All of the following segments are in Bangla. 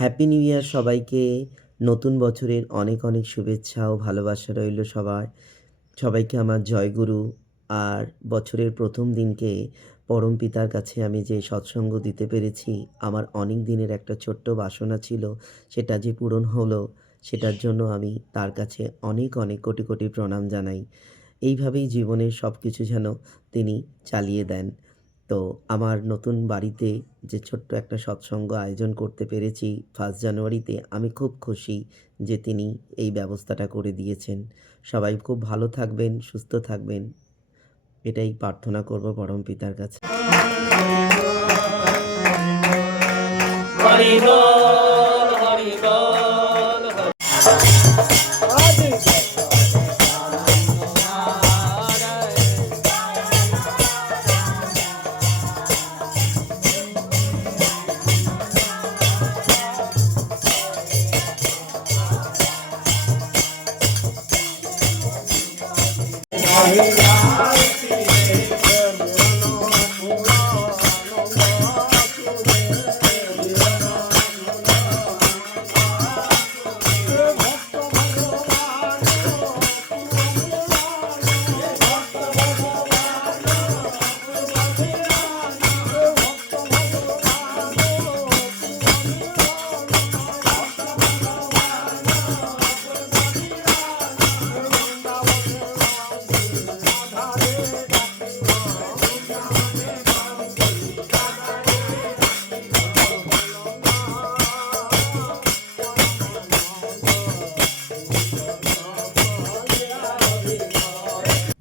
হ্যাপি নিউ ইয়ার সবাইকে। নতুন বছরের অনেক, অনেক শুভেচ্ছা ও ভালোবাসা রইল সবার। সবাইকে আমার জয়গুরু। আর বছরের ১ম দিনকে পরম পিতার কাছে আমি যে সৎসঙ্গ দিতে পেরেছি, আমার অনেক দিনের একটা ছোট্ট বাসনা ছিল, সেটা যে পূরণ হলো, সেটার জন্য আমি তার কাছে অনেক, অনেক কোটি, কোটি প্রণাম জানাই। এইভাবেই জীবনের সবকিছু যেন তিনি চালিয়ে দেন। তো আমার নতুন বাড়িতে যে ছোট্ট একটা সৎসঙ্গ আয়োজন করতে পেরেছি 1st জানুয়ারিতে, আমি খুব খুশি যে তিনি এই ব্যবস্থাটা করে দিয়েছেন। সবাই খুব ভালো থাকবেন, সুস্থ থাকবেন। এটাই প্রার্থনা করব পরম পিতার কাছে। হরি বল হরি বল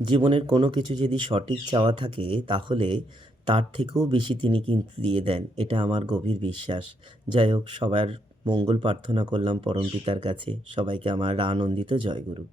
জীবনের কোনো কিছু যদি সঠিক চাওয়া থাকে, তাহলে তার থেকেও বেশি তিনি কিন্তু দিয়ে দেন। এটা আমার গভীর বিশ্বাস। যাই হোক, সবার মঙ্গল প্রার্থনা করলাম পরম পিতার কাছে। সবাইকে আমার আনন্দিত জয়গুরু।